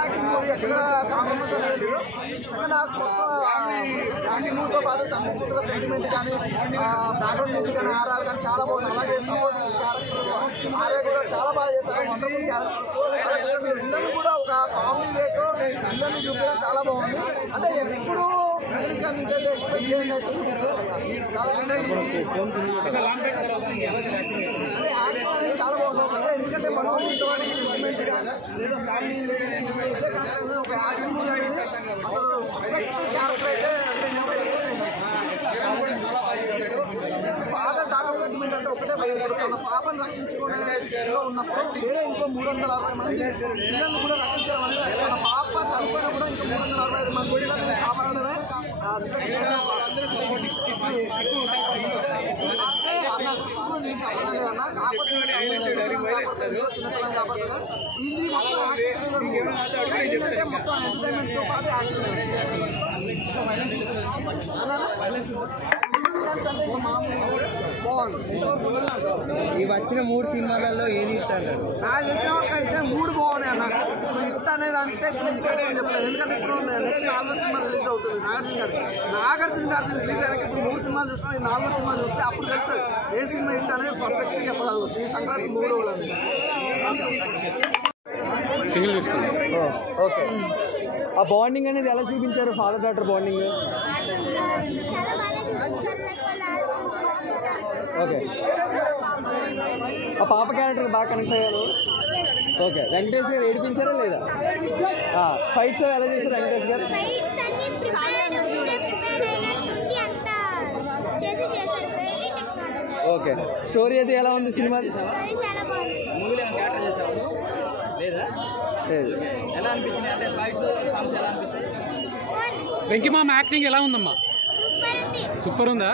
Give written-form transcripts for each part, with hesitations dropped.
Action movie ఎక్కడ compromise అనేది లేదు. సెకండ్ హాఫ్ మొత్తం యాక్షన్ మూవీతో పాటు తన వ్యక్తుల సెంటిమెంట్ కానీ బ్యాక్గ్రౌండ్ మ్యూజిక్ కానీ ఆర్ఆర్ కానీ చాలా బాగుంది. అలాగే సపోర్టింగ్ క్యారెక్టర్ ఆర్ఆర్ కూడా చాలా బాగా చేశారు. Wonderful character. విల్లన్ కూడా ఒక కామెడీ వేతో విల్లన్ చూపించడం చాలా బాగుంది. అంటే ఎప్పుడు ఇంగ్లీష్ గారి నుంచి అయితే ఎక్స్పెక్ట్ చేయండి అయితే చూపించారు చాలా అంటే యాక్టింగ్ అనేది చాలా బాగుంది. అంటే ఎందుకంటే మనం సెంటిమెంట్ లేదా ఫ్యామిలీ ఒక యాక్షన్ మూవీ అనేది అసలు క్యారెక్టర్ అయితే ఫాదర్ డాక్టర్ సెంటిమెంట్ అంటే ఒకటే భయపడు తన పాపను రక్షించుకునేలో ఉన్నప్పుడు వేరే ఇంకో 360 మంది పిల్లల్ని కూడా రక్షించాలని తన పాప చదువుకుని కూడా ఇంకో 365 మంది పిల్లల్ని కాపాడమే అన్న కాకపోతే చిన్నపిల్లలు కాపాడుతున్నారు. ఇది మొత్తం ఏంటంటే మొత్తం ఎంటర్టైన్మెంట్తో పాటు ఈ వచ్చిన 3 సినిమాలలో ఏది ఇస్తారు? నాకు తెలిసిన అయితే 3 బాగున్నాయి అన్న. ఇప్పుడు హిట్ అనేది అంటే ఇప్పుడు ఇంకేం చెప్పలేదు. ఎందుకంటే ఇప్పుడు నెక్స్ట్ 4 సినిమా రిలీజ్ అవుతుంది నాగార్జున గారి రిలీజ్ అయ్యాక ఇప్పుడు 3 సినిమాలు చూస్తున్నా. ఈ 4 సినిమాలు చూస్తే అప్పుడు తెలుసు ఏ సినిమా హిట్ అనేది పర్ఫెక్ట్గా చెప్పగలవచ్చు. ఈ సంక్రాంతి 3 రోజులు సింగిల్ తీసుకోండి. ఓకే, ఆ బాండింగ్ అనేది ఎలా చూపించారు? Father daughter bonding. ఓకే, ఆ పాప క్యారెక్టర్ బాగా కనెక్ట్ అయ్యారు. ఓకే, వెంకటేష్ గారు ఏడిపించారా లేదా? ఫైట్స్ ఎలా చేశారు వెంకటేష్ గారు? ఓకే, స్టోరీ అయితే ఎలా ఉంది సినిమా? ఎలా అనిపించింది అంటే ఫైట్స్ సాంగ్స్ ఎలా అనిపించాయి? వెంకీమామ యాక్టింగ్ ఎలా ఉందమ్మా? సూపర్ ఉందా?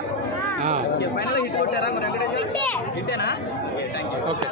ఫైనల్ హిట్ కొట్టారా మరి వెంకటేష్? హిట్టేనా? Thank you. ఓకే,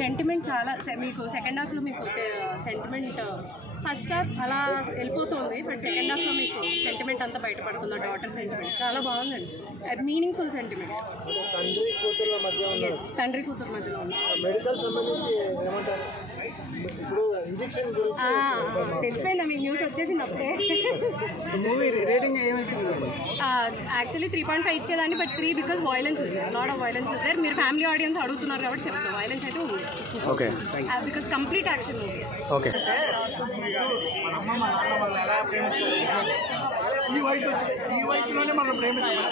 సెంటిమెంట్ చాలా మీకు సెకండ్ హాఫ్లో మీకు సెంటిమెంట్ ఫస్ట్ హాఫ్ అలా వెళ్ళిపోతుంది. బట్ సెకండ్ హాఫ్లో మీకు సెంటిమెంట్ అంతా బయటపడుతుంది. డాటర్ సెంటిమెంట్ చాలా బాగుందండి. Meaningful sentiment. తండ్రి కూతురు మధ్యలో ఉంది. తెలిసిపోయిందా మీకు? న్యూస్ వచ్చేసింది అప్పుడే. యాక్చువల్లీ 3.5 ఇచ్చేదాన్ని, but 3 because violence is there, lot of violence is there. మీరు ఫ్యామిలీ ఆడియన్స్ అడుగుతున్నారు కాబట్టి చెప్తాను. వైలెన్స్ అయితే ఉంది. Okay, because complete action movie. Okay, ఈ వయసులోనే మనం ప్రేమిస్తారు.